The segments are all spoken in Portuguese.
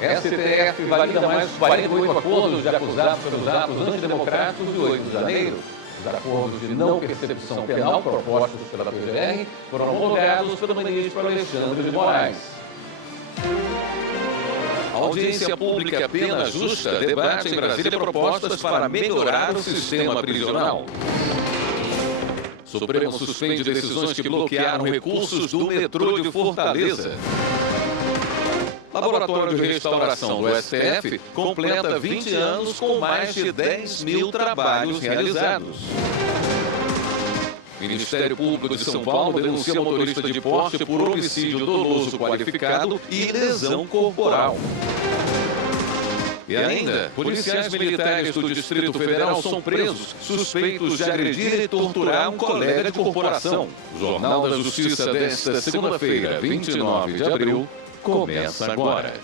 STF valida mais 48 acordos de acusados pelos atos antidemocráticos de 8 de janeiro. Os acordos de não persecução penal propostos pela PGR foram homologados pelo ministro Alexandre de Moraes. A audiência pública Pena Justa debate em Brasília propostas para melhorar o sistema prisional. Supremo suspende decisões que bloquearam recursos do metrô de Fortaleza. Laboratório de Restauração do STF completa 20 anos com mais de 10 mil trabalhos realizados. Ministério Público de São Paulo denuncia motorista de Porsche por homicídio doloso qualificado e lesão corporal. E ainda, policiais militares do Distrito Federal são presos, suspeitos de agredir e torturar um colega de corporação. O Jornal da Justiça desta segunda-feira, 29 de abril, começa agora.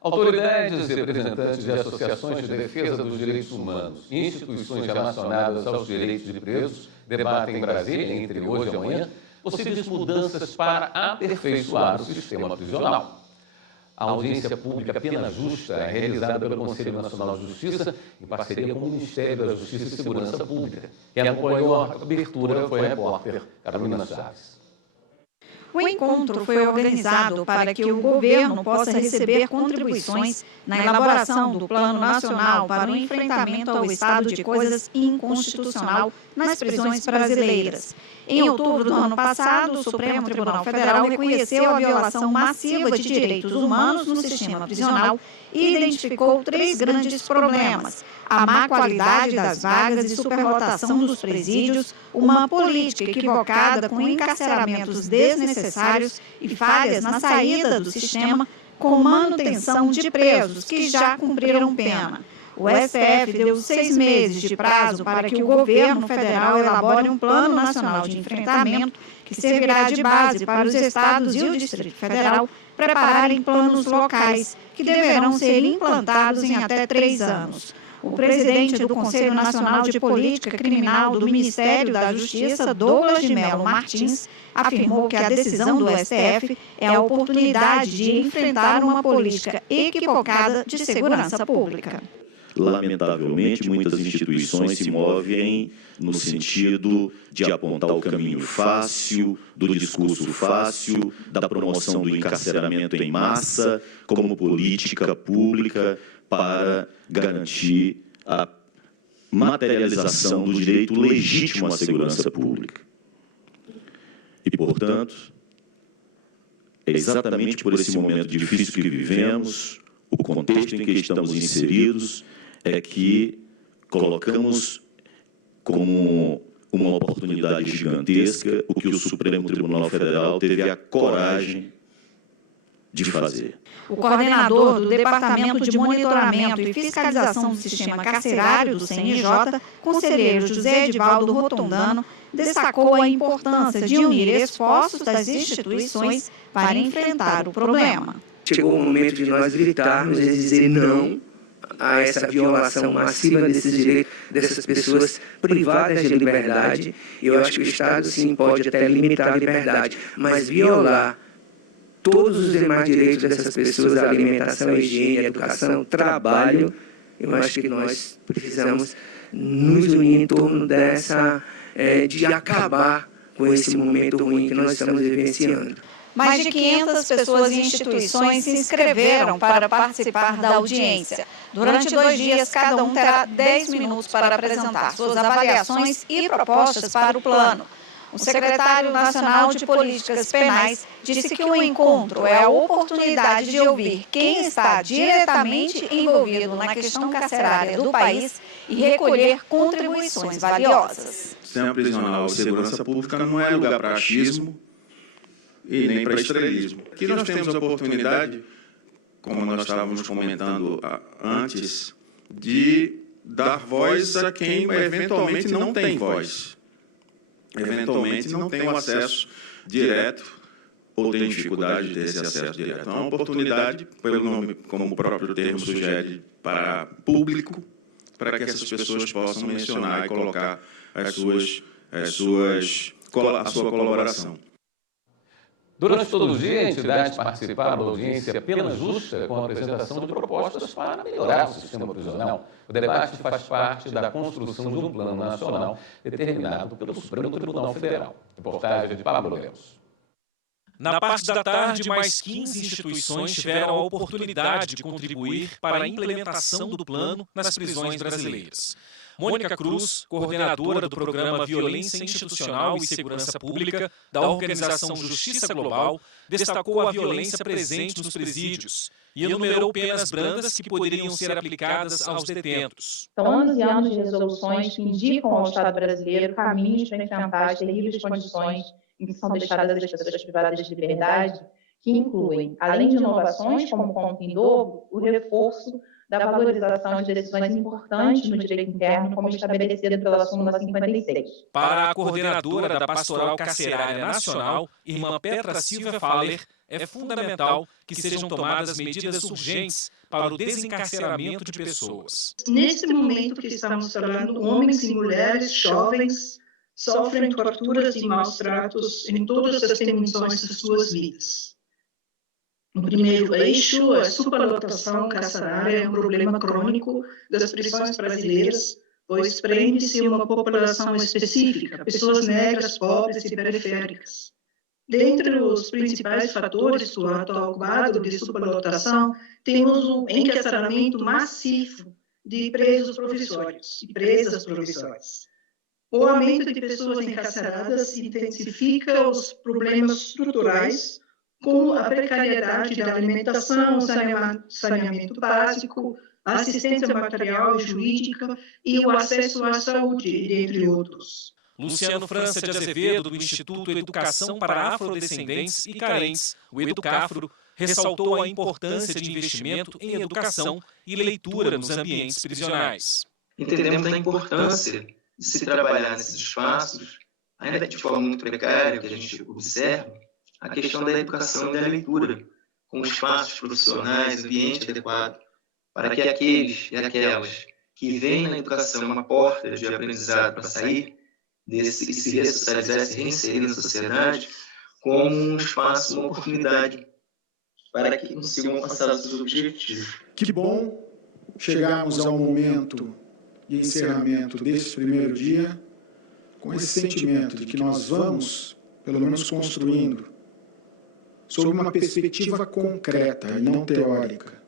Autoridades e representantes de associações de defesa dos direitos humanos e instituições relacionadas aos direitos de presos debatem em Brasília, entre hoje e amanhã, possíveis mudanças para aperfeiçoar o sistema prisional. A audiência pública Pena Justa é realizada pelo Conselho Nacional de Justiça em parceria com o Ministério da Justiça e Segurança Pública. Quem acompanhou a abertura foi a repórter Carolina Chaves. O encontro foi organizado para que o governo possa receber contribuições na elaboração do Plano Nacional para o enfrentamento ao estado de coisas inconstitucional nas prisões brasileiras. Em outubro do ano passado, o Supremo Tribunal Federal reconheceu a violação massiva de direitos humanos no sistema prisional e identificou 3 grandes problemas: a má qualidade das vagas e superlotação dos presídios, uma política equivocada com encarceramentos desnecessários e falhas na saída do sistema, com manutenção de presos que já cumpriram pena. O STF deu 6 meses de prazo para que o governo federal elabore um plano nacional de enfrentamento que servirá de base para os estados e o Distrito Federal prepararem planos locais que deverão ser implantados em até 3 anos. O presidente do Conselho Nacional de Política Criminal do Ministério da Justiça, Douglas de Mello Martins, afirmou que a decisão do STF é a oportunidade de enfrentar uma política equivocada de segurança pública. Lamentavelmente, muitas instituições se movem no sentido de apontar o caminho fácil, do discurso fácil, da promoção do encarceramento em massa como política pública para garantir a materialização do direito legítimo à segurança pública. E, portanto, é exatamente por esse momento difícil que vivemos, o contexto em que estamos inseridos, é que colocamos como uma oportunidade gigantesca o que o Supremo Tribunal Federal teve a coragem de fazer. O coordenador do Departamento de Monitoramento e Fiscalização do Sistema Carcerário do CNJ, conselheiro José Edivaldo Rotondano, destacou a importância de unir esforços das instituições para enfrentar o problema. Chegou o momento de nós gritarmos e dizer não a essa violação massiva desses direitos dessas pessoas privadas de liberdade. Eu acho que o Estado, sim, pode até limitar a liberdade, mas violar todos os demais direitos dessas pessoas, a alimentação, a higiene, a educação, trabalho, eu acho que nós precisamos nos unir em torno dessa, de acabar com esse momento ruim que nós estamos vivenciando. Mais de 500 pessoas e instituições se inscreveram para participar da audiência. Durante 2 dias, cada um terá 10 minutos para apresentar suas avaliações e propostas para o plano. O secretário nacional de Políticas Penais disse que o encontro é a oportunidade de ouvir quem está diretamente envolvido na questão carcerária do país e recolher contribuições valiosas. O sistema prisional e segurança pública não é lugar para achismo e nem para estrelismo. Aqui nós temos a oportunidade, como nós estávamos comentando antes, de dar voz a quem eventualmente não tem voz. Eventualmente não tem o acesso direto ou tem dificuldade desse acesso direto. Então, é uma oportunidade, pelo nome, como o próprio termo sugere, para público, para que essas pessoas possam mencionar e colocar as suas a sua colaboração. Durante todo o dia, entidades participaram da audiência Pena Justa com a apresentação de propostas para melhorar o sistema prisional. O debate faz parte da construção de um plano nacional determinado pelo Supremo Tribunal Federal. Reportagem de Pablo Lemos. Na parte da tarde, mais 15 instituições tiveram a oportunidade de contribuir para a implementação do plano nas prisões brasileiras. Mônica Cruz, coordenadora do programa Violência Institucional e Segurança Pública da Organização Justiça Global, destacou a violência presente nos presídios e enumerou penas brandas que poderiam ser aplicadas aos detentos. São anos e anos de resoluções que indicam ao Estado brasileiro caminhos para enfrentar as terríveis condições em que são deixadas as pessoas privadas de liberdade, que incluem, além de inovações como ponto em dobro, o reforço da valorização de decisões importantes no direito interno, como estabelecido pela súmula 56. Para a coordenadora da Pastoral Carcerária Nacional, irmã Petra Silva Faller, é fundamental que sejam tomadas medidas urgentes para o desencarceramento de pessoas. Nesse momento que estamos falando, homens e mulheres, jovens, sofrem torturas e maus tratos em todas as dimensões das suas vidas. No primeiro eixo, a superlotação carcerária é um problema crônico das prisões brasileiras, pois prende-se uma população específica, pessoas negras, pobres e periféricas. Dentre os principais fatores do atual quadro de superlotação, temos o encarceramento massivo de presos provisórios e presas provisórias. O aumento de pessoas encarceradas intensifica os problemas estruturais, como a precariedade da alimentação, saneamento básico, assistência material e jurídica e o acesso à saúde, entre outros. Luciano França de Azevedo, do Instituto Educação para Afrodescendentes e Carentes, o Educafro, ressaltou a importância de investimento em educação e leitura nos ambientes prisionais. Entendemos a importância de se trabalhar nesses espaços, ainda de forma muito precária, que a gente observa, a questão da educação e da leitura, com espaços profissionais, ambiente adequado, para que aqueles e aquelas que veem na educação uma porta de aprendizado para sair e se ressocializar, se reinserir na sociedade, como um espaço, uma oportunidade, para que consigam alcançar os seus objetivos. Que bom chegarmos ao momento de encerramento desse primeiro dia, com esse sentimento de que nós vamos, pelo menos construindo, sob uma perspectiva concreta e não teórica,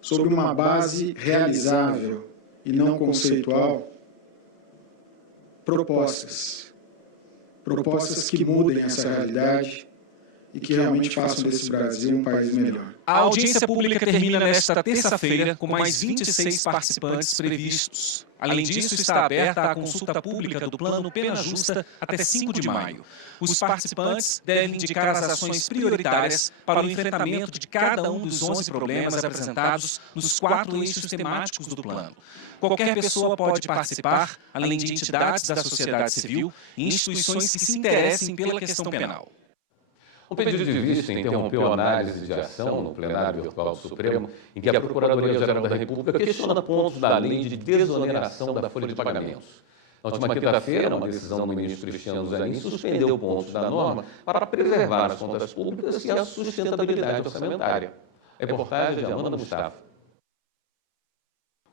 sob uma base realizável e não conceitual, propostas que mudem essa realidade e que realmente façam desse Brasil um país melhor. A audiência pública termina nesta terça-feira com mais 26 participantes previstos. Além disso, está aberta a consulta pública do Plano Pena Justa até 5 de maio. Os participantes devem indicar as ações prioritárias para o enfrentamento de cada um dos 11 problemas apresentados nos 4 eixos temáticos do plano. Qualquer pessoa pode participar, além de entidades da sociedade civil e instituições que se interessem pela questão penal. Um pedido de vista interrompeu a análise de ação no plenário virtual do Supremo, em que a Procuradoria-Geral da República questiona pontos da lei de desoneração da folha de pagamentos. Na última quinta-feira, uma decisão do ministro Cristiano Zanin suspendeu pontos da norma para preservar as contas públicas e a sustentabilidade orçamentária. Reportagem de Amanda Mustafa.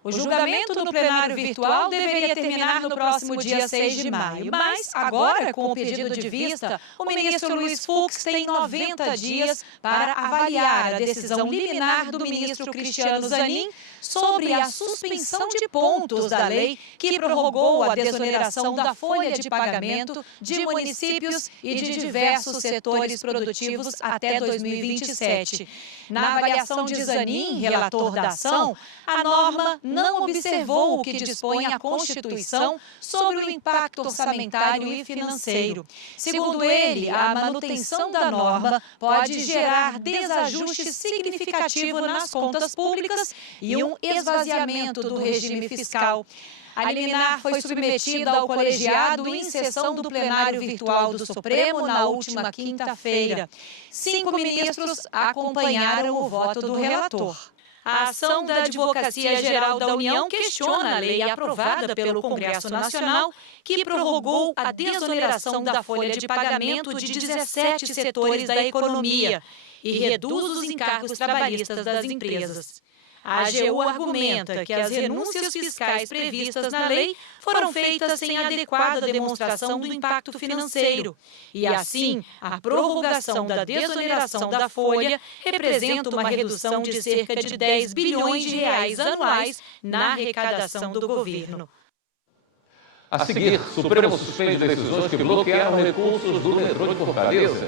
O julgamento no plenário virtual deveria terminar no próximo dia 6 de maio, mas agora, com o pedido de vista, o ministro Luiz Fux tem 90 dias para avaliar a decisão liminar do ministro Cristiano Zanin sobre a suspensão de pontos da lei que prorrogou a desoneração da folha de pagamento de municípios e de diversos setores produtivos até 2027. Na avaliação de Zanin, relator da ação, a norma não observou o que dispõe a Constituição sobre o impacto orçamentário e financeiro. Segundo ele, a manutenção da norma pode gerar desajuste significativo nas contas públicas e um esvaziamento do regime fiscal. A liminar foi submetida ao colegiado em sessão do plenário virtual do Supremo na última quinta-feira. 5 ministros acompanharam o voto do relator. A ação da Advocacia Geral da União questiona a lei aprovada pelo Congresso Nacional que prorrogou a desoneração da folha de pagamento de 17 setores da economia e reduz os encargos trabalhistas das empresas. A AGU argumenta que as renúncias fiscais previstas na lei foram feitas sem adequada demonstração do impacto financeiro e, assim, a prorrogação da desoneração da folha representa uma redução de cerca de 10 bilhões de reais anuais na arrecadação do governo. A seguir, o Supremo suspende decisões que bloquearam recursos do metrô de Fortaleza.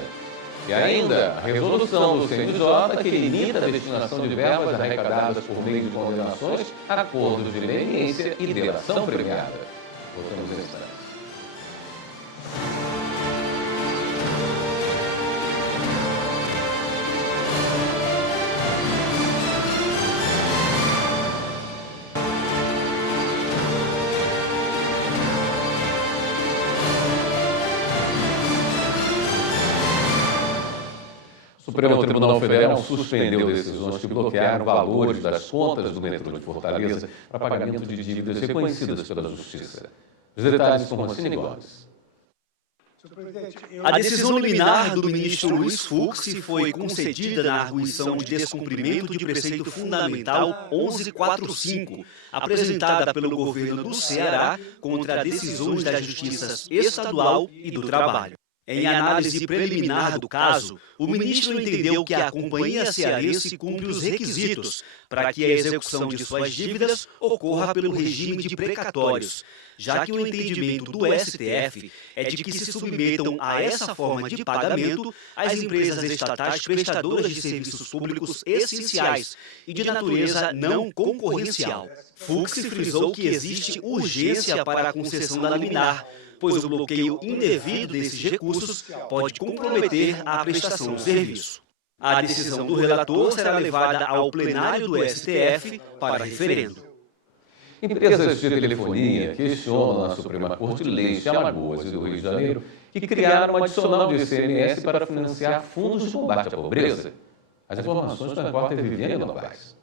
E ainda, a resolução do CNJ que limita a destinação de verbas arrecadadas por meio de condenações, acordos de leniência e delação premiada. Voltamos em instantes. O Supremo Tribunal Federal suspendeu decisões que bloquearam valores das contas do metrô de Fortaleza para pagamento de dívidas reconhecidas pela Justiça. Os detalhes com Roncini Gomes. A decisão liminar do ministro Luiz Fux foi concedida na arguição de descumprimento de preceito fundamental 1145, apresentada pelo governo do Ceará contra decisões da Justiça Estadual e do Trabalho. Em análise preliminar do caso, o ministro entendeu que a companhia cearense cumpre os requisitos para que a execução de suas dívidas ocorra pelo regime de precatórios, já que o entendimento do STF é de que se submetam a essa forma de pagamento as empresas estatais prestadoras de serviços públicos essenciais e de natureza não concorrencial. Fux frisou que existe urgência para a concessão da liminar, pois o bloqueio indevido desses recursos pode comprometer a prestação do serviço. A decisão do relator será levada ao plenário do STF para referendo. Empresas de telefonia questionam na Suprema Corte leis de Alagoas e do Rio de Janeiro que criaram um adicional de ICMS para financiar fundos de combate à pobreza. As informações com a repórter Viviane Novaes.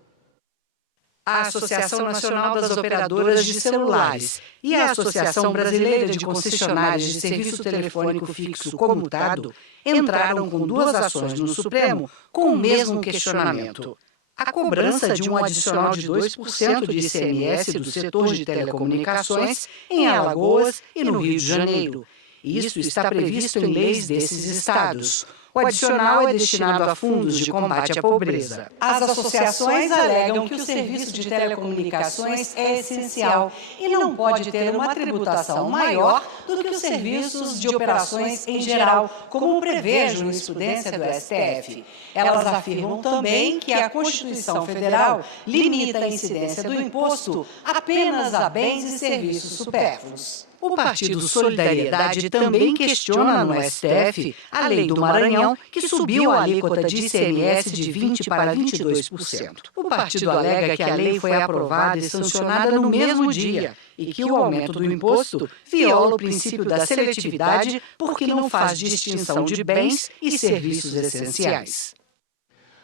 A Associação Nacional das Operadoras de Celulares e a Associação Brasileira de Concessionárias de Serviço Telefônico Fixo Comutado entraram com 2 ações no Supremo com o mesmo questionamento. A cobrança de um adicional de 2% de ICMS do setor de telecomunicações em Alagoas e no Rio de Janeiro. Isso está previsto em leis desses estados. O adicional é destinado a fundos de combate à pobreza. As associações alegam que o serviço de telecomunicações é essencial e não pode ter uma tributação maior do que os serviços de operações em geral, como prevê a jurisprudência do STF. Elas afirmam também que a Constituição Federal limita a incidência do imposto apenas a bens e serviços supérfluos. O Partido Solidariedade também questiona no STF a lei do Maranhão, que subiu a alíquota de ICMS de 20% para 22%. O partido alega que a lei foi aprovada e sancionada no mesmo dia e que o aumento do imposto viola o princípio da seletividade porque não faz distinção de bens e serviços essenciais.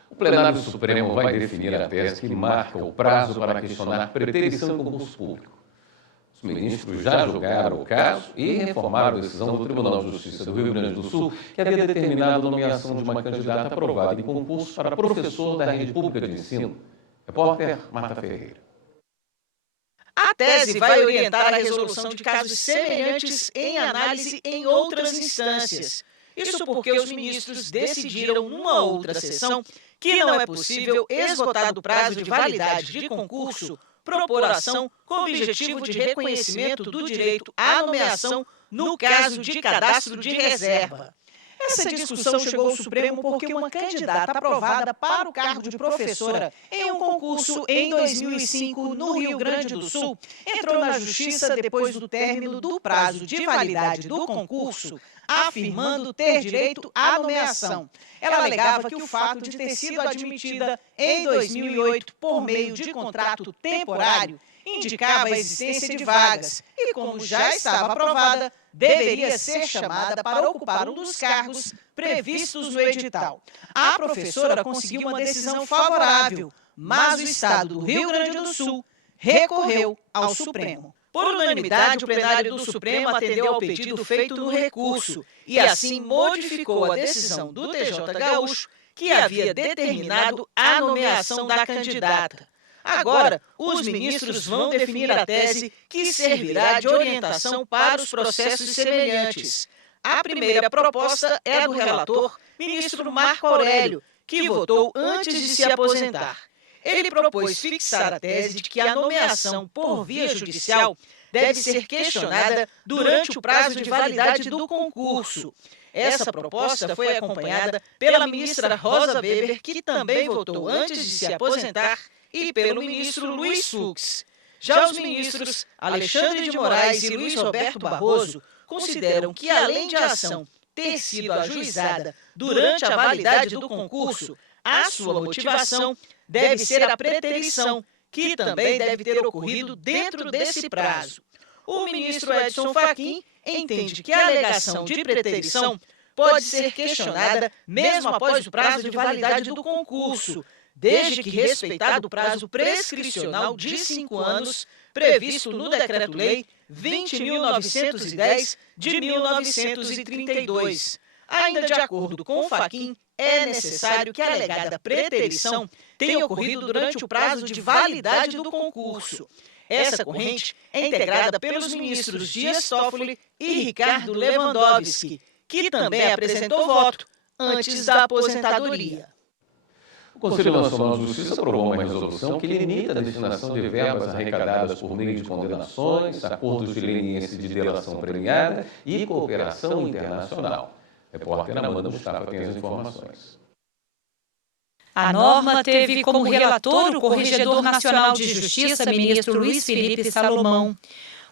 O plenário do Supremo vai definir a tese que marca o prazo para questionar preterição em concurso público. Os ministros já julgaram o caso e reformaram a decisão do Tribunal de Justiça do Rio Grande do Sul, que havia determinado a nomeação de uma candidata aprovada em concurso para professor da rede pública de ensino. Repórter Marta Ferreira. A tese vai orientar a resolução de casos semelhantes em análise em outras instâncias. Isso porque os ministros decidiram, numa outra sessão, que não é possível, esgotado o prazo de validade de concurso, propor ação com o objetivo de reconhecimento do direito à nomeação no caso de cadastro de reserva. Essa discussão chegou ao Supremo porque uma candidata aprovada para o cargo de professora em um concurso em 2005 no Rio Grande do Sul entrou na Justiça depois do término do prazo de validade do concurso, afirmando ter direito à nomeação. Ela alegava que o fato de ter sido admitida em 2008 por meio de contrato temporário indicava a existência de vagas e, como já estava aprovada, deveria ser chamada para ocupar um dos cargos previstos no edital. A professora conseguiu uma decisão favorável, mas o Estado do Rio Grande do Sul recorreu ao Supremo. Por unanimidade, o plenário do Supremo atendeu ao pedido feito no recurso e assim modificou a decisão do TJ Gaúcho, que havia determinado a nomeação da candidata. Agora, os ministros vão definir a tese que servirá de orientação para os processos semelhantes. A primeira proposta é do relator, ministro Marco Aurélio, que votou antes de se aposentar. Ele propôs fixar a tese de que a nomeação por via judicial deve ser questionada durante o prazo de validade do concurso. Essa proposta foi acompanhada pela ministra Rosa Weber, que também votou antes de se aposentar, e pelo ministro Luiz Fux. Já os ministros Alexandre de Moraes e Luiz Roberto Barroso consideram que, além de a ação ter sido ajuizada durante a validade do concurso, a sua motivação deve ser a preterição, que também deve ter ocorrido dentro desse prazo. O ministro Edson Fachin entende que a alegação de preterição pode ser questionada mesmo após o prazo de validade do concurso, desde que respeitado o prazo prescricional de 5 anos previsto no Decreto-Lei 20.910 de 1932. Ainda de acordo com o Fachin, é necessário que a alegada preterição tenha ocorrido durante o prazo de validade do concurso. Essa corrente é integrada pelos ministros Dias Toffoli e Ricardo Lewandowski, que também apresentou voto antes da aposentadoria. O Conselho Nacional de Justiça aprovou uma resolução que limita a destinação de verbas arrecadadas por meio de condenações, acordos de leniência de delação premiada e cooperação internacional. Repórter Amanda Mustafa tem as informações. A norma teve como relator o Corregedor Nacional de Justiça, ministro Luiz Felipe Salomão.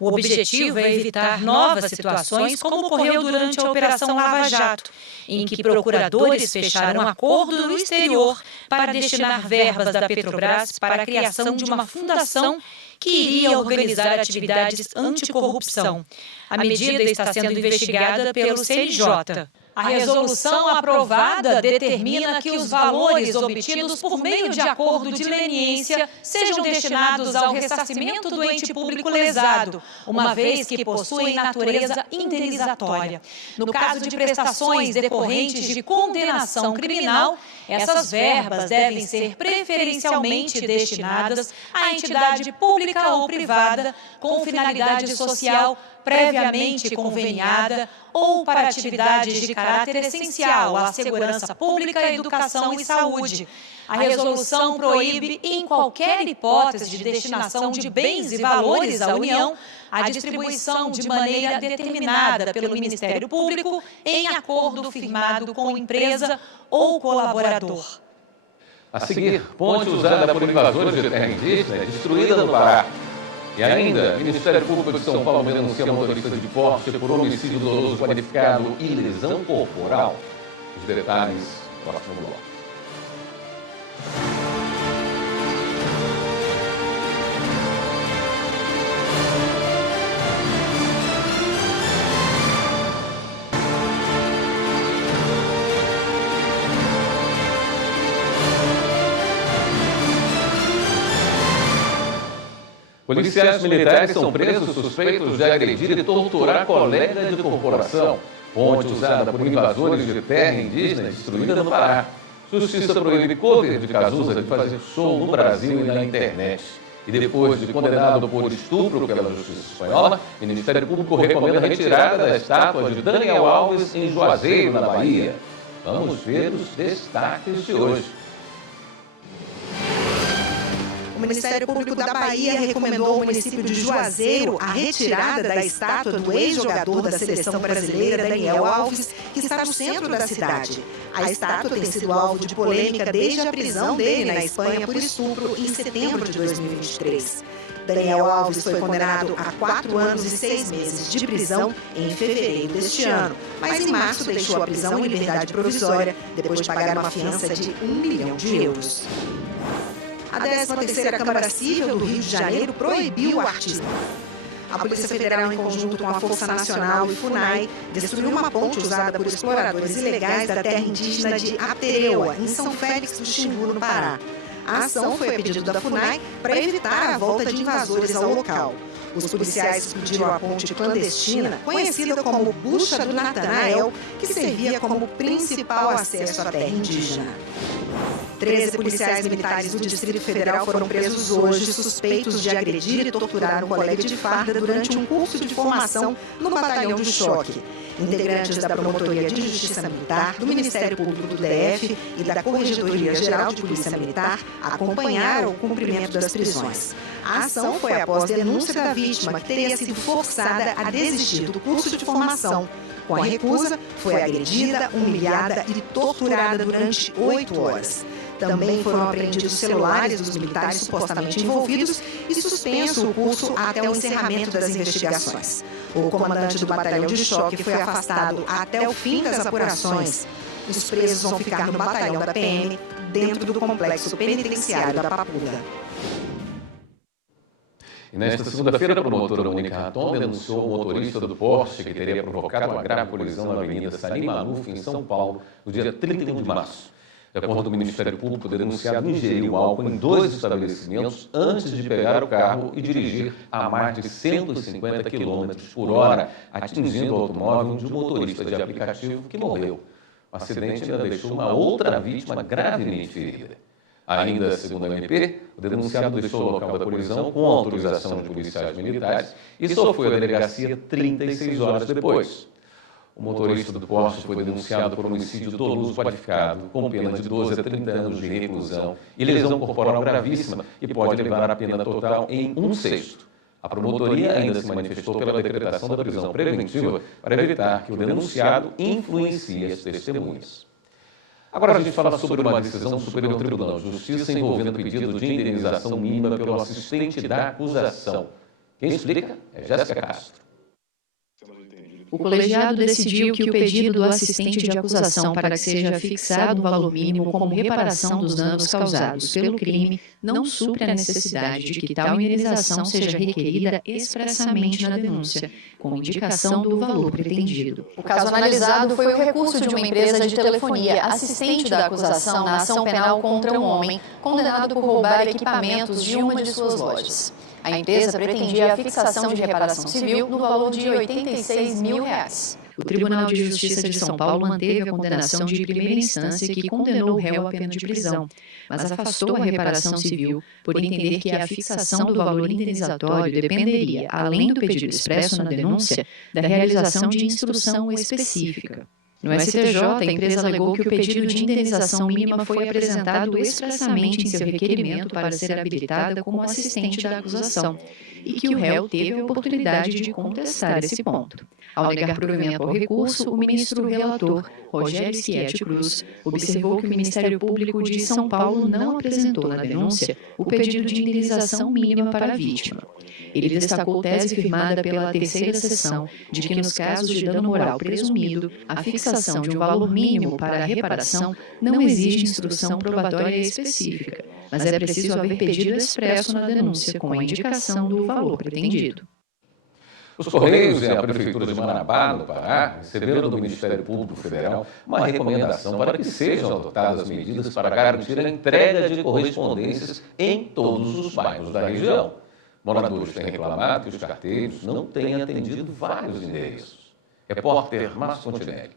O objetivo é evitar novas situações como ocorreu durante a Operação Lava Jato, em que procuradores fecharam acordo no exterior para destinar verbas da Petrobras para a criação de uma fundação que iria organizar atividades anticorrupção. A medida está sendo investigada pelo CNJ. A resolução aprovada determina que os valores obtidos por meio de acordo de leniência sejam destinados ao ressarcimento do ente público lesado, uma vez que possuem natureza indenizatória. No caso de prestações decorrentes de condenação criminal, essas verbas devem ser preferencialmente destinadas à entidade pública ou privada com finalidade social previamente conveniada ou para atividades de caráter essencial à segurança pública, educação e saúde. A resolução proíbe, em qualquer hipótese de destinação de bens e valores à União, a distribuição de maneira determinada pelo Ministério Público em acordo firmado com empresa ou colaborador. A seguir, ponte usada por invasores de terra indígena é destruída no Pará. E ainda, o Ministério Público de São Paulo denuncia motorista de Porsche por homicídio doloso qualificado e lesão corporal. Os detalhes, próximo bloco. Policiais militares são presos suspeitos de agredir e torturar colega de corporação. Ponte usada por invasores de terra indígena destruída no Pará. Justiça proíbe cover de Cazuza de fazer show no Brasil e na internet. E depois de condenado por estupro pela Justiça Espanhola, o Ministério Público recomenda a retirada da estátua de Daniel Alves em Juazeiro, na Bahia. Vamos ver os destaques de hoje. O Ministério Público da Bahia recomendou ao município de Juazeiro a retirada da estátua do ex-jogador da seleção brasileira, Daniel Alves, que está no centro da cidade. A estátua tem sido alvo de polêmica desde a prisão dele na Espanha por estupro em setembro de 2023. Daniel Alves foi condenado a 4 anos e 6 meses de prisão em fevereiro deste ano, mas em março deixou a prisão em liberdade provisória, depois de pagar uma fiança de €1 milhão. A 13ª Câmara Civil do Rio de Janeiro proibiu o artista. A Polícia Federal, em conjunto com a Força Nacional e FUNAI, destruiu uma ponte usada por exploradores ilegais da terra indígena de Atereua, em São Félix do Xingu, no Pará. A ação foi a pedido da FUNAI para evitar a volta de invasores ao local. Os policiais explodiram a ponte clandestina, conhecida como Bucha do Natanael, que servia como principal acesso à terra indígena. 13 policiais militares do Distrito Federal foram presos hoje, suspeitos de agredir e torturar um colega de farda durante um curso de formação no Batalhão de Choque. Integrantes da Promotoria de Justiça Militar, do Ministério Público do DF e da Corregedoria Geral de Polícia Militar acompanharam o cumprimento das prisões. A ação foi após denúncia da vítima que teria sido forçada a desistir do curso de formação. Com a recusa, foi agredida, humilhada e torturada durante 8 horas. Também foram apreendidos celulares dos militares supostamente envolvidos e suspenso o curso até o encerramento das investigações. O comandante do Batalhão de Choque foi afastado até o fim das apurações. Os presos vão ficar no batalhão da PM, dentro do complexo penitenciário da Papuda. E nesta segunda-feira, a promotora Mônica Raton denunciou o motorista do Porsche que teria provocado uma grave colisão na Avenida Salim Maluf, em São Paulo, no dia 31 de março. De acordo com o Ministério Público, o denunciado ingeriu álcool em 2 estabelecimentos antes de pegar o carro e dirigir a mais de 150 km por hora, atingindo o automóvel de um motorista de aplicativo que morreu. O acidente ainda deixou uma outra vítima gravemente ferida. Ainda segundo a MP, o denunciado deixou o local da colisão com autorização de policiais militares e só foi à delegacia 36 horas depois. O motorista do Porsche foi denunciado por homicídio doloso qualificado, com pena de 12 a 30 anos de reclusão e lesão corporal gravíssima, e pode levar a pena total em 1/6. A promotoria ainda se manifestou pela decretação da prisão preventiva para evitar que o denunciado influencie as testemunhas. Agora a gente fala sobre uma decisão do Superior Tribunal de Justiça envolvendo pedido de indenização mínima pelo assistente da acusação. Quem explica é Jéssica Castro. O colegiado decidiu que o pedido do assistente de acusação para que seja fixado o valor mínimo como reparação dos danos causados pelo crime não supre a necessidade de que tal indenização seja requerida expressamente na denúncia, com indicação do valor pretendido. O caso analisado foi o recurso de uma empresa de telefonia assistente da acusação na ação penal contra um homem condenado por roubar equipamentos de uma de suas lojas. A empresa pretendia a fixação de reparação civil no valor de R$ 86 mil. O Tribunal de Justiça de São Paulo manteve a condenação de primeira instância que condenou o réu à pena de prisão, mas afastou a reparação civil por entender que a fixação do valor indenizatório dependeria, além do pedido expresso na denúncia, da realização de instrução específica. No STJ, a empresa alegou que o pedido de indenização mínima foi apresentado expressamente em seu requerimento para ser habilitada como assistente da acusação e que o réu teve a oportunidade de contestar esse ponto. Ao negar provimento ao recurso, o ministro relator, Rogério Schietti Cruz, observou que o Ministério Público de São Paulo não apresentou na denúncia o pedido de indenização mínima para a vítima. Ele destacou tese firmada pela terceira seção de que, nos casos de dano moral presumido, a fixação de um valor mínimo para a reparação não exige instrução probatória específica, mas é preciso haver pedido expresso na denúncia com a indicação do valor pretendido. Os Correios e a Prefeitura de Marabá, no Pará, receberam do Ministério Público Federal uma recomendação para que sejam adotadas medidas para garantir a entrega de correspondências em todos os bairros da região. Moradores têm reclamado que os carteiros não têm atendido vários endereços. Repórter Márcio Continelli.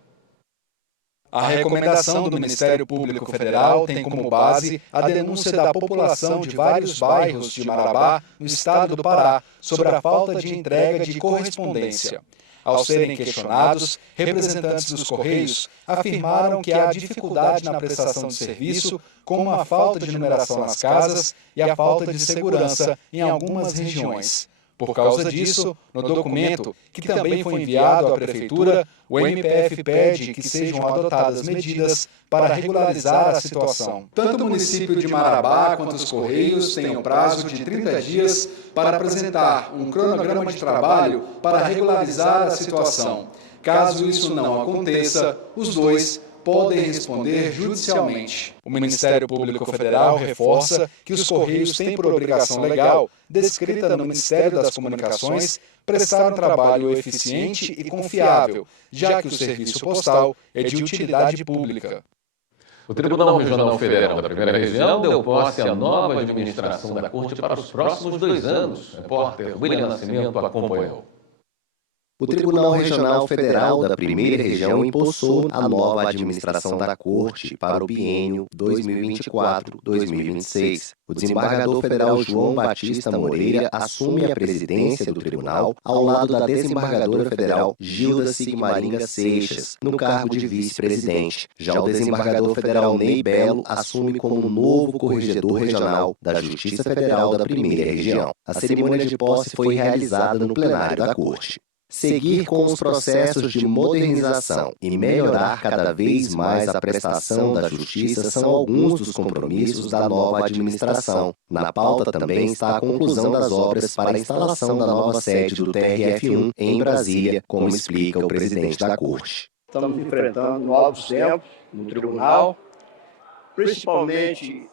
A recomendação do Ministério Público Federal tem como base a denúncia da população de vários bairros de Marabá, no estado do Pará, sobre a falta de entrega de correspondência. Ao serem questionados, representantes dos Correios afirmaram que há dificuldade na prestação de serviço, como a falta de numeração nas casas e a falta de segurança em algumas regiões. Por causa disso, no documento, que também foi enviado à Prefeitura, o MPF pede que sejam adotadas medidas para regularizar a situação. Tanto o município de Marabá quanto os Correios têm o prazo de 30 dias para apresentar um cronograma de trabalho para regularizar a situação. Caso isso não aconteça, os dois podem responder judicialmente. O Ministério Público Federal reforça que os Correios têm por obrigação legal, descrita no Ministério das Comunicações, prestar um trabalho eficiente e confiável, já que o serviço postal é de utilidade pública. O Tribunal Regional Federal da Primeira Região deu posse à nova administração da Corte para os próximos 2 anos. O repórter William Nascimento acompanhou. O Tribunal Regional Federal da Primeira Região empossou a nova administração da Corte para o biênio 2024-2026. O desembargador federal João Batista Moreira assume a presidência do tribunal ao lado da desembargadora federal Gilda Sigmaringa Seixas, no cargo de vice-presidente. Já o desembargador federal Ney Belo assume como novo corregedor regional da Justiça Federal da Primeira Região. A cerimônia de posse foi realizada no plenário da Corte. Seguir com os processos de modernização e melhorar cada vez mais a prestação da justiça são alguns dos compromissos da nova administração. Na pauta também está a conclusão das obras para a instalação da nova sede do TRF1 em Brasília, como explica o presidente da Corte. Estamos enfrentando novos tempos no tribunal, principalmente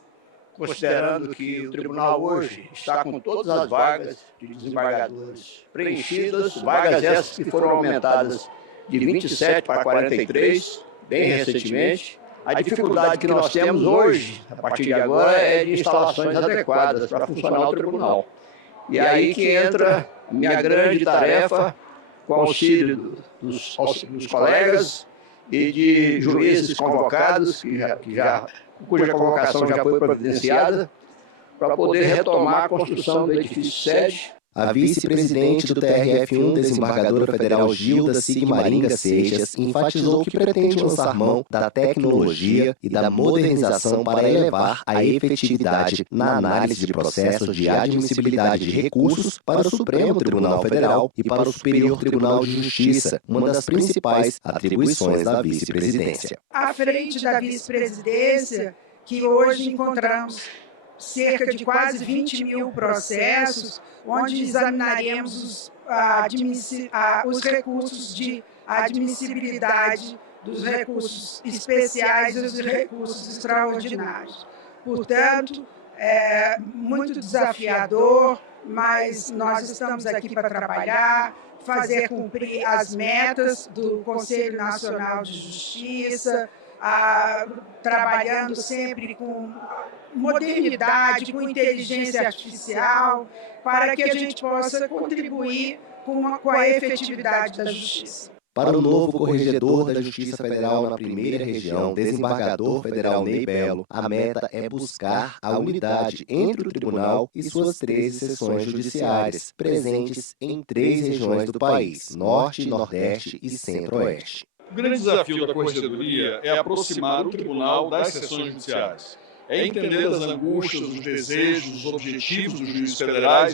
considerando que o tribunal hoje está com todas as vagas de desembargadores preenchidas, vagas essas que foram aumentadas de 27 para 43, bem recentemente. A dificuldade que nós temos hoje, a partir de agora, é de instalações adequadas para funcionar o tribunal. E aí que entra a minha grande tarefa, com auxílio dos colegas e de juízes convocados, cuja convocação já foi providenciada, para poder retomar a construção do edifício sede. A vice-presidente do TRF1, desembargadora federal Gilda Sigmaringa Seixas, enfatizou que pretende lançar mão da tecnologia e da modernização para elevar a efetividade na análise de processos de admissibilidade de recursos para o Supremo Tribunal Federal e para o Superior Tribunal de Justiça, uma das principais atribuições da vice-presidência. À frente da vice-presidência, que hoje encontramos cerca de quase 20 mil processos, onde examinaremos os recursos de admissibilidade dos recursos especiais e dos recursos extraordinários. Portanto, é muito desafiador, mas nós estamos aqui para trabalhar, fazer cumprir as metas do Conselho Nacional de Justiça, trabalhando sempre com modernidade, com inteligência artificial, para que a gente possa contribuir com a efetividade da justiça. Para o novo corregedor da Justiça Federal na Primeira Região, desembargador federal Ney Belo, a meta é buscar a unidade entre o tribunal e suas 13 seções judiciárias, presentes em 3 regiões do país, Norte, Nordeste e Centro-Oeste. O grande desafio da corregedoria é aproximar o tribunal das seções judiciárias. É entender as angústias, os desejos, os objetivos dos juízes federais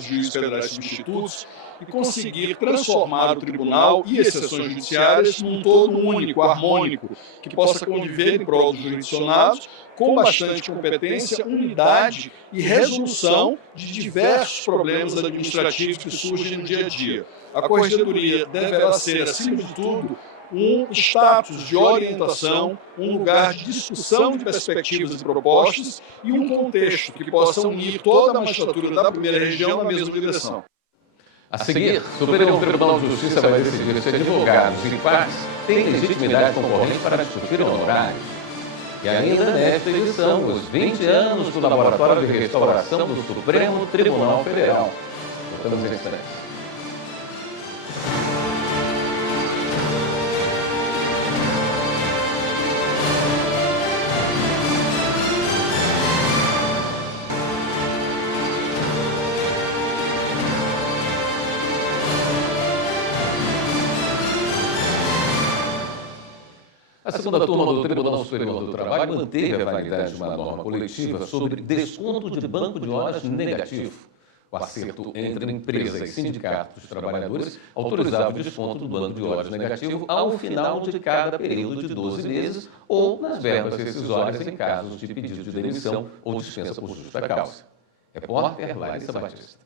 substitutos e conseguir transformar o tribunal e as seções judiciárias num todo único, harmônico, que possa conviver em prol dos jurisdicionados com bastante competência, unidade e resolução de diversos problemas administrativos que surgem no dia a dia. A corregedoria deverá ser, acima de tudo, um status de orientação, um lugar de discussão de perspectivas e propostas e um contexto que possa unir toda a magistratura da Primeira Região na mesma direção. A seguir, o Superior Tribunal de Justiça vai decidir se advogados e partes têm legitimidade concorrente para discutir honorários. E ainda nesta edição, os 20 anos do Laboratório de Restauração do Supremo Tribunal Federal. Voltamos em instantes. A segunda turma do Tribunal Superior do Trabalho manteve a validade de uma norma coletiva sobre desconto de banco de horas negativo. O acerto entre empresas e sindicatos dos trabalhadores autorizava o desconto do banco de horas negativo ao final de cada período de 12 meses ou nas verbas rescisórias em casos de pedido de demissão ou dispensa por justa causa. Repórter Larissa Batista.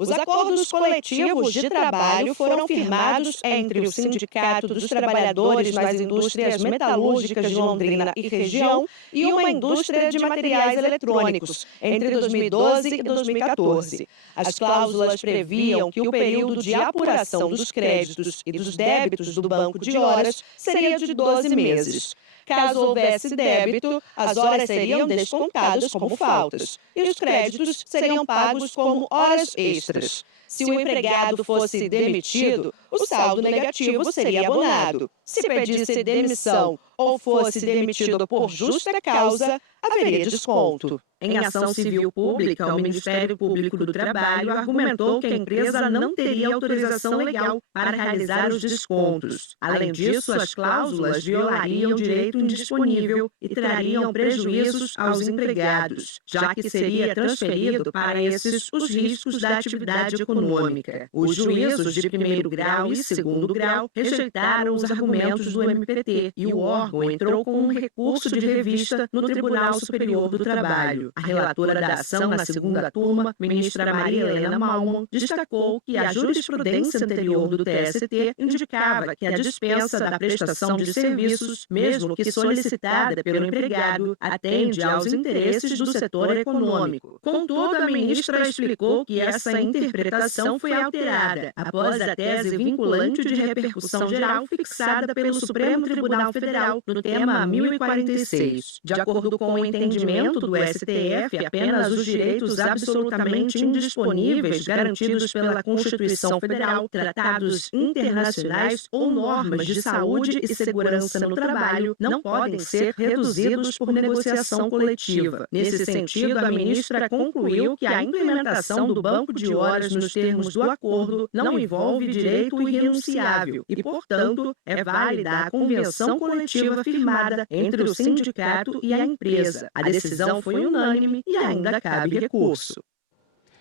Os acordos coletivos de trabalho foram firmados entre o Sindicato dos Trabalhadores das Indústrias Metalúrgicas de Londrina e região e uma indústria de materiais eletrônicos entre 2012 e 2014. As cláusulas previam que o período de apuração dos créditos e dos débitos do banco de horas seria de 12 meses. Caso houvesse débito, as horas seriam descontadas como faltas e os créditos seriam pagos como horas extras. Se o empregado fosse demitido, o saldo negativo seria abonado. Se pedisse demissão ou fosse demitido por justa causa, haveria desconto. Em ação civil pública, o Ministério Público do Trabalho argumentou que a empresa não teria autorização legal para realizar os descontos. Além disso, as cláusulas violariam o direito indisponível e trariam prejuízos aos empregados, já que seria transferido para esses os riscos da atividade econômica. Os juízos de primeiro grau e segundo grau rejeitaram os argumentos do MPT e o órgão entrou com um recurso de revista no Tribunal Superior do Trabalho. A relatora da ação na segunda turma, ministra Maria Helena Malman, destacou que a jurisprudência anterior do TST indicava que a dispensa da prestação de serviços, mesmo que solicitada pelo empregado, atende aos interesses do setor econômico. Contudo, a ministra explicou que essa interpretação foi alterada após a tese vinculante de repercussão geral fixada pelo Supremo Tribunal Federal no tema 1046. De acordo com o entendimento do STF, apenas os direitos absolutamente indisponíveis garantidos pela Constituição Federal, tratados internacionais ou normas de saúde e segurança no trabalho não podem ser reduzidos por negociação coletiva. Nesse sentido, a ministra concluiu que a implementação do banco de horas nos termos do acordo não envolve direito irrenunciável e, portanto, é válida a convenção coletiva firmada entre o sindicato e a empresa. A decisão foi unânime e ainda cabe recurso.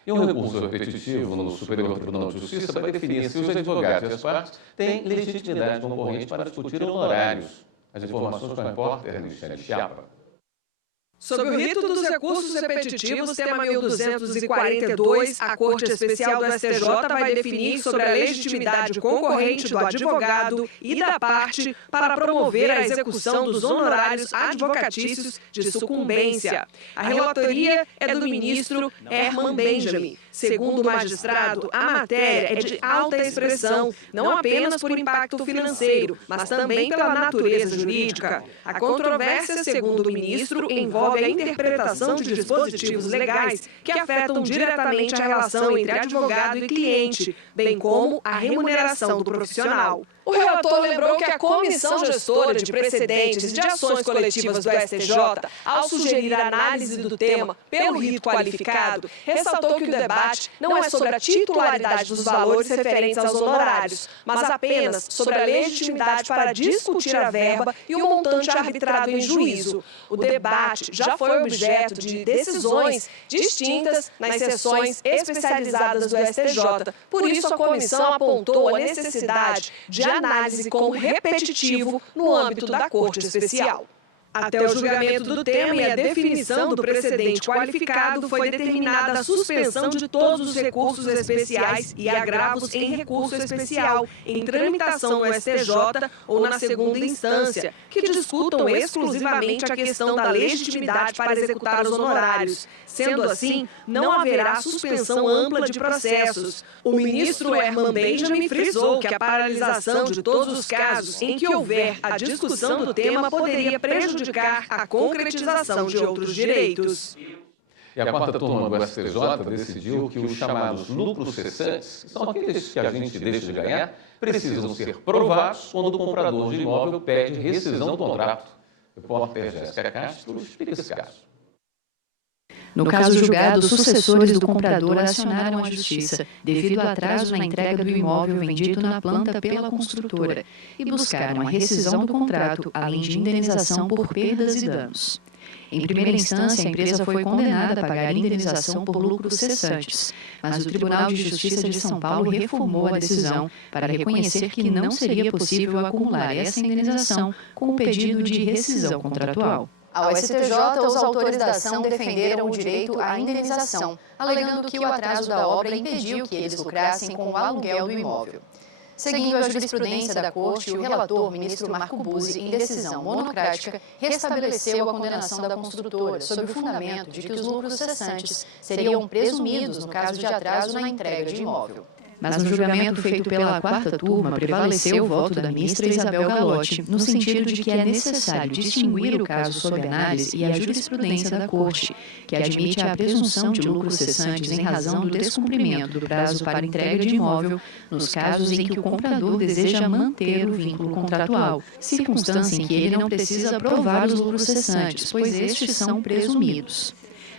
E um recurso repetitivo no Superior Tribunal de Justiça vai definir se os advogados e as partes têm legitimidade concorrente para discutir honorários. As informações com a repórter Cristiane Chiapa. Sob o rito dos recursos repetitivos, tema 1242, a Corte Especial do STJ vai definir sobre a legitimidade concorrente do advogado e da parte para promover a execução dos honorários advocatícios de sucumbência. A relatoria é do ministro Herman Benjamin. Segundo o magistrado, a matéria é de alta expressão, não apenas por impacto financeiro, mas também pela natureza jurídica. A controvérsia, segundo o ministro, envolve a interpretação de dispositivos legais que afetam diretamente a relação entre advogado e cliente, bem como a remuneração do profissional. O relator lembrou que a comissão gestora de precedentes e de ações coletivas do STJ, ao sugerir a análise do tema pelo rito qualificado, ressaltou que o debate não é sobre a titularidade dos valores referentes aos honorários, mas apenas sobre a legitimidade para discutir a verba e o montante arbitrado em juízo. O debate já foi objeto de decisões distintas nas sessões especializadas do STJ. Por isso, a comissão apontou a necessidade de análise como repetitivo no âmbito da Corte Especial. Até o julgamento do tema e a definição do precedente qualificado, foi determinada a suspensão de todos os recursos especiais e agravos em recurso especial, em tramitação no STJ ou na segunda instância, que discutam exclusivamente a questão da legitimidade para executar os honorários. Sendo assim, não haverá suspensão ampla de processos. O ministro Herman Benjamin frisou que a paralisação de todos os casos em que houver a discussão do tema poderia prejudicar a concretização de outros direitos. E a quarta turma do STJ decidiu que os chamados lucros cessantes, que são aqueles que a gente deixa de ganhar, precisam ser provados quando o comprador de imóvel pede rescisão do contrato. O repórter Jéssica Castro explica esse caso. No caso julgado, os sucessores do comprador acionaram a justiça devido ao atraso na entrega do imóvel vendido na planta pela construtora e buscaram a rescisão do contrato, além de indenização por perdas e danos. Em primeira instância, a empresa foi condenada a pagar indenização por lucros cessantes, mas o Tribunal de Justiça de São Paulo reformou a decisão para reconhecer que não seria possível acumular essa indenização com o pedido de rescisão contratual. Ao STJ, os autores da ação defenderam o direito à indenização, alegando que o atraso da obra impediu que eles lucrassem com o aluguel do imóvel. Seguindo a jurisprudência da Corte, o relator, ministro Marco Buzzi, em decisão monocrática, restabeleceu a condenação da construtora sob o fundamento de que os lucros cessantes seriam presumidos no caso de atraso na entrega de imóvel. Mas no julgamento feito pela quarta turma, prevaleceu o voto da ministra Isabel Galotti, no sentido de que é necessário distinguir o caso sob análise e a jurisprudência da Corte, que admite a presunção de lucros cessantes em razão do descumprimento do prazo para entrega de imóvel nos casos em que o comprador deseja manter o vínculo contratual, circunstância em que ele não precisa provar os lucros cessantes, pois estes são presumidos.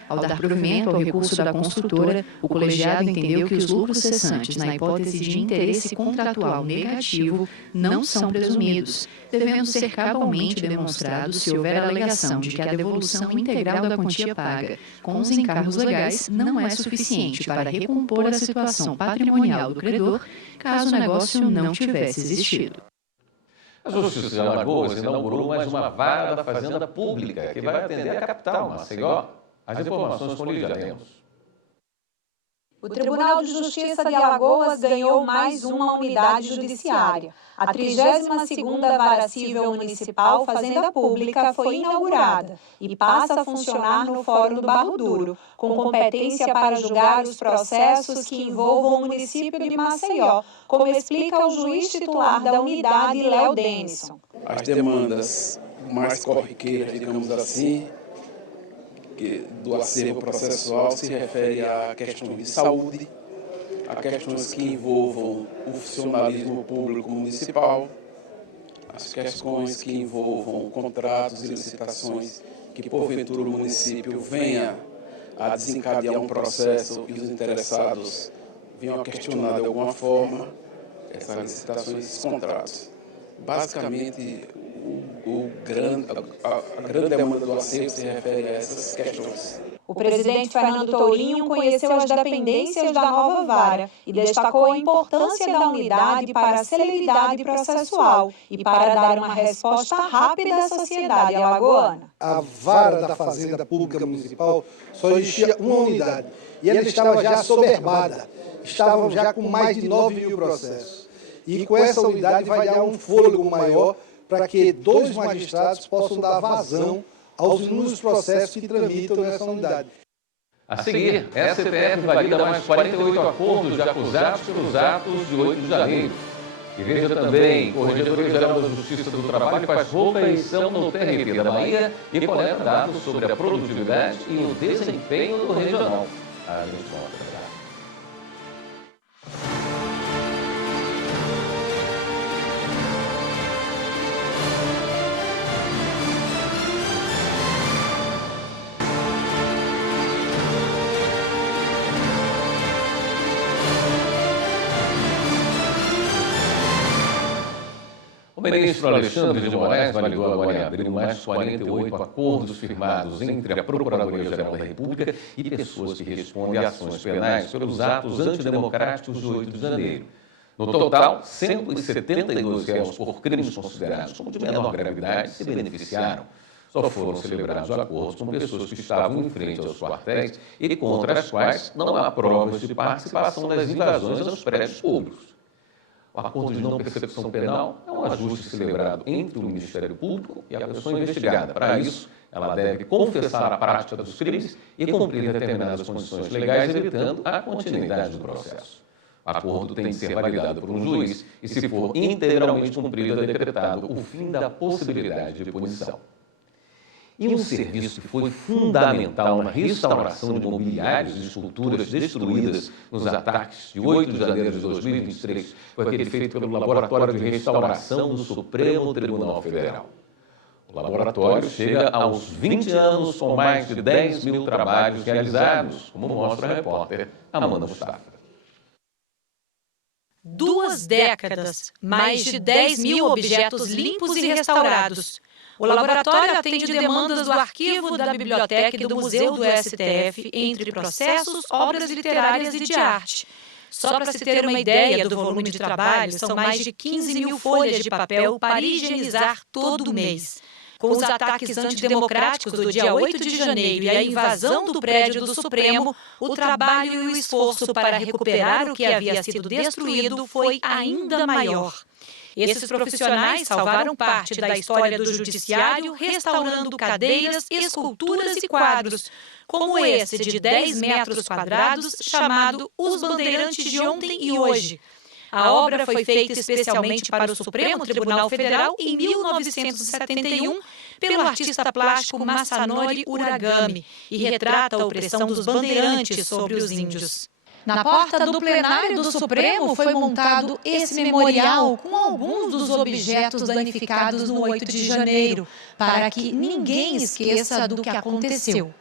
Ao dar provimento ao recurso da construtora, o colegiado entendeu que os lucros cessantes, na hipótese de interesse contratual negativo, não são presumidos, devendo ser cabalmente demonstrados se houver alegação de que a devolução integral da quantia paga com os encargos legais não é suficiente para recompor a situação patrimonial do credor, caso o negócio não tivesse existido. A Justiça de Alagoas inaugurou mais uma vara da Fazenda Pública, que vai atender a capital, Maceió. As informações com Lídia Lemos. O Tribunal de Justiça de Alagoas ganhou mais uma unidade judiciária. A 32ª Vara Cível Municipal Fazenda Pública foi inaugurada e passa a funcionar no Fórum do Barro Duro, com competência para julgar os processos que envolvam o município de Maceió, como explica o juiz titular da unidade, Léo Denison. As demandas mais corriqueiras, digamos assim, do acervo processual se refere a questões de saúde, a questões que envolvam o funcionalismo público municipal, as questões que envolvam contratos e licitações que, porventura, o município venha a desencadear um processo e os interessados venham a questionar de alguma forma essas licitações e esses contratos. Basicamente, a grande demanda do acervo se refere a essas questões. O presidente Fernando Tourinho conheceu as dependências da nova vara e destacou a importância da unidade para a celeridade processual e para dar uma resposta rápida à sociedade alagoana. A vara da Fazenda Pública Municipal só existia uma unidade e ela estava já soberbada, estavam já com mais de 9.000 processos. E com essa unidade vai dar um fôlego maior para que 2 magistrados possam dar vazão aos inúmeros processos que tramitam nessa unidade. A seguir, a STF valida mais 48 acordos de acusados pelos atos de 8 de janeiro. E veja também, Corregedoria-Geral da Justiça do Trabalho faz reeleição no TRT da Bahia e coleta dados sobre a produtividade e o desempenho do regional. A gente mostra. O ministro Alexandre de Moraes validou agora em abril mais 48 acordos firmados entre a Procuradoria-Geral da República e pessoas que respondem a ações penais pelos atos antidemocráticos de 8 de janeiro. No total, 172 réus por crimes considerados como de menor gravidade se beneficiaram. Só foram celebrados acordos com pessoas que estavam em frente aos quartéis e contra as quais não há provas de participação das invasões aos prédios públicos. O acordo de não persecução penal é um ajuste celebrado entre o Ministério Público e a pessoa investigada. Para isso, ela deve confessar a prática dos crimes e cumprir determinadas condições legais, evitando a continuidade do processo. O acordo tem de ser validado por um juiz e, se for integralmente cumprido, é decretado o fim da possibilidade de punição. E um serviço que foi fundamental na restauração de mobiliários e esculturas destruídas nos ataques de 8 de janeiro de 2023 foi aquele feito pelo Laboratório de Restauração do Supremo Tribunal Federal. O laboratório chega aos 20 anos com mais de 10.000 trabalhos realizados, como mostra a repórter Amanda Mustafa. 2 décadas, mais de 10.000 objetos limpos e restaurados. O laboratório atende demandas do arquivo, da biblioteca e do museu do STF, entre processos, obras literárias e de arte. Só para se ter uma ideia do volume de trabalho, são mais de 15.000 folhas de papel para higienizar todo mês. Com os ataques antidemocráticos do dia 8 de janeiro e a invasão do prédio do Supremo, o trabalho e o esforço para recuperar o que havia sido destruído foi ainda maior. Esses profissionais salvaram parte da história do judiciário, restaurando cadeiras, esculturas e quadros, como esse de 10 metros quadrados, chamado Os Bandeirantes de Ontem e Hoje. A obra foi feita especialmente para o Supremo Tribunal Federal em 1971 pelo artista plástico Masanori Uragami e retrata a opressão dos bandeirantes sobre os índios. Na porta do plenário do Supremo foi montado esse memorial com alguns dos objetos danificados no 8 de janeiro, para que ninguém esqueça do que aconteceu.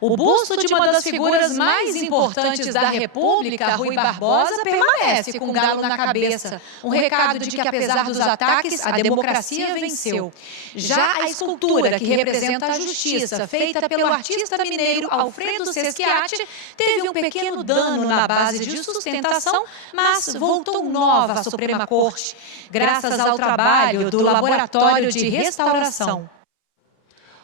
O busto de uma das figuras mais importantes da República, Rui Barbosa, permanece com um galo na cabeça. Um recado de que, apesar dos ataques, a democracia venceu. Já a escultura, que representa a justiça, feita pelo artista mineiro Alfredo Seschiatti, teve um pequeno dano na base de sustentação, mas voltou nova à Suprema Corte, graças ao trabalho do Laboratório de Restauração.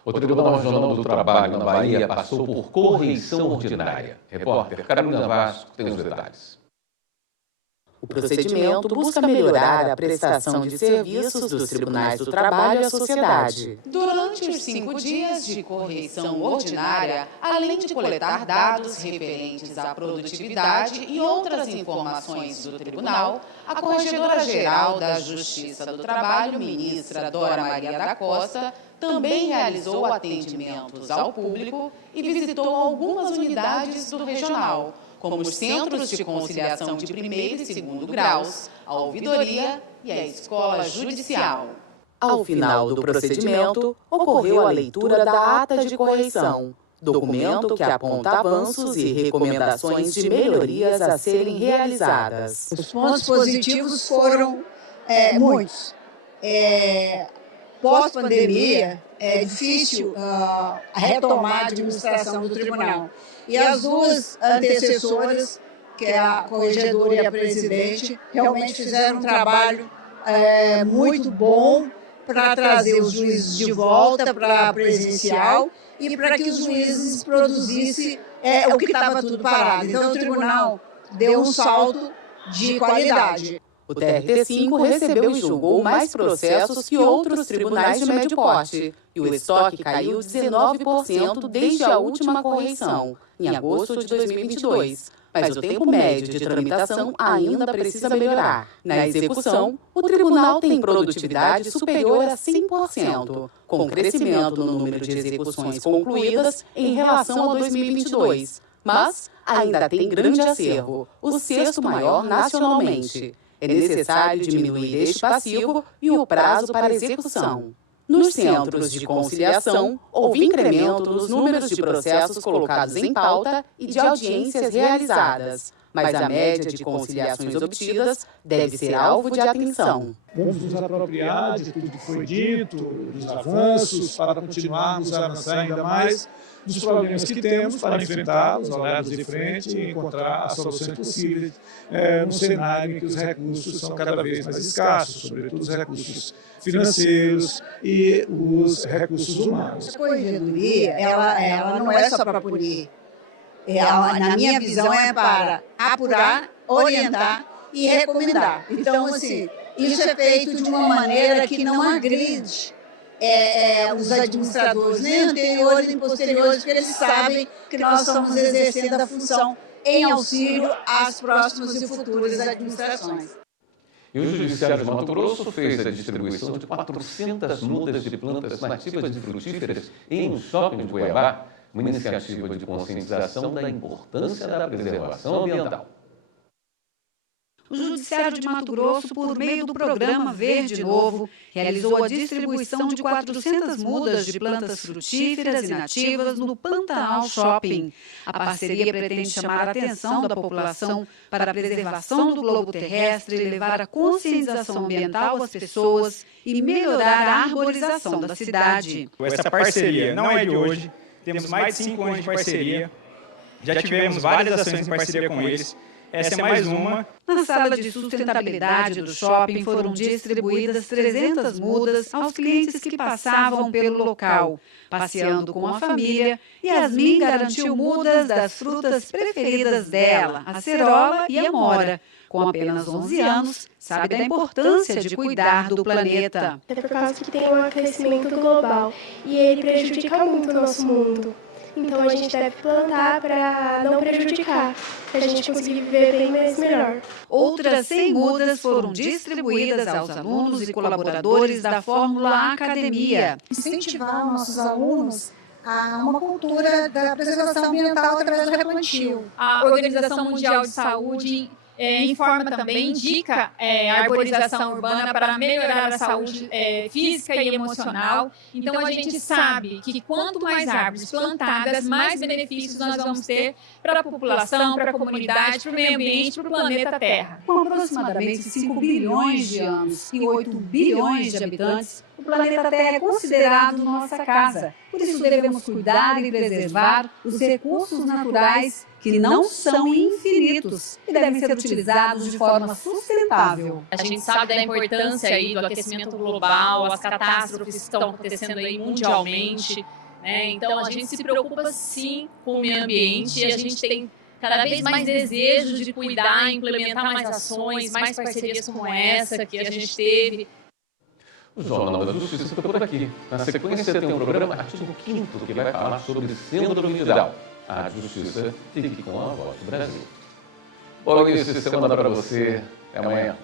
O Tribunal Regional do Trabalho na Bahia passou por correição ordinária. Repórter Carolina Vasco tem os detalhes. O procedimento busca melhorar a prestação de serviços dos tribunais do trabalho à sociedade. Durante os 5 dias de correição ordinária, além de coletar dados referentes à produtividade e outras informações do tribunal, a Corregedora-Geral da Justiça do Trabalho, ministra Dora Maria da Costa, também realizou atendimentos ao público e visitou algumas unidades do regional, como os Centros de Conciliação de primeiro e segundo graus, a Ouvidoria e a Escola Judicial. Ao final do procedimento, ocorreu a leitura da ata de correição, documento que aponta avanços e recomendações de melhorias a serem realizadas. Os pontos positivos foram muitos. Pós-pandemia, é difícil retomar a administração do tribunal. E as duas antecessoras, que é a corregedora e a presidente, realmente fizeram um trabalho muito bom para trazer os juízes de volta para a presencial e para que os juízes produzissem o que estava tudo parado. Então, o tribunal deu um salto de qualidade. O TRT5 recebeu e julgou mais processos que outros tribunais de médio porte, e o estoque caiu 19% desde a última correição, em agosto de 2022. Mas o tempo médio de tramitação ainda precisa melhorar. Na execução, o tribunal tem produtividade superior a 100%, com crescimento no número de execuções concluídas em relação a 2022. Mas ainda tem grande acervo, o 6º maior nacionalmente. É necessário diminuir este passivo e o prazo para execução. Nos centros de conciliação, houve incremento nos números de processos colocados em pauta e de audiências realizadas, mas a média de conciliações obtidas deve ser alvo de atenção. Vamos nos apropriar de tudo que foi dito, dos avanços, para continuarmos a avançar ainda mais dos problemas que temos para enfrentá-los, olharmos de frente e encontrar as soluções possíveis num cenário em que os recursos são cada vez mais escassos, sobretudo os recursos financeiros e os recursos humanos. A corregedoria, ela não é só para punir. Na minha visão, é para apurar, orientar e recomendar. Então, assim, isso é feito de uma maneira que não agride os administradores, nem anteriores nem posteriores, porque eles sabem que nós estamos exercendo a função em auxílio às próximas e futuras administrações. E o Judiciário de Mato Grosso fez a distribuição de 400 mudas de plantas nativas e frutíferas em um shopping de Cuiabá, uma iniciativa de conscientização da importância da preservação ambiental. O Judiciário de Mato Grosso, por meio do programa Verde Novo, realizou a distribuição de 400 mudas de plantas frutíferas e nativas no Pantanal Shopping. A parceria pretende chamar a atenção da população para a preservação do globo terrestre, levar a conscientização ambiental às pessoas e melhorar a arborização da cidade. Essa parceria não é de hoje, temos mais de 5 anos de parceria, já tivemos várias ações em parceria com eles. essa é mais uma. Na sala de sustentabilidade do shopping foram distribuídas 300 mudas aos clientes que passavam pelo local, passeando com a família. Yasmin garantiu mudas das frutas preferidas dela, a cerola e a amora. Com apenas 11 anos, sabe da importância de cuidar do planeta. É por causa que tem um aquecimento global e ele prejudica muito o nosso mundo. Então a gente deve plantar para não prejudicar, para a gente conseguir viver bem mais melhor. Outras 100 mudas foram distribuídas aos alunos e colaboradores da Fórmula Academia. Incentivar nossos alunos a uma cultura da preservação ambiental através do replantio. A Organização Mundial de Saúde informa também, indica a arborização urbana para melhorar a saúde física e emocional. Então, a gente sabe que quanto mais árvores plantadas, mais benefícios nós vamos ter para a população, para a comunidade, para o meio ambiente, para o planeta Terra. Com aproximadamente 5 bilhões de anos e 8 bilhões de habitantes, o planeta Terra é considerado nossa casa. Por isso devemos cuidar e preservar os recursos naturais que não são infinitos e devem ser utilizados de forma sustentável. A gente sabe da importância aí do aquecimento global, as catástrofes que estão acontecendo aí mundialmente, né? Então a gente se preocupa sim com o meio ambiente e a gente tem cada vez mais desejo de cuidar, implementar mais ações, mais parcerias como essa que a gente teve. O Jornal da Justiça fica por aqui. Na sequência tem um programa Artigo 5º que vai falar sobre síndrome de Down. A Justiça fique com a Voz do Brasil. Bom início de semana para você. Até amanhã.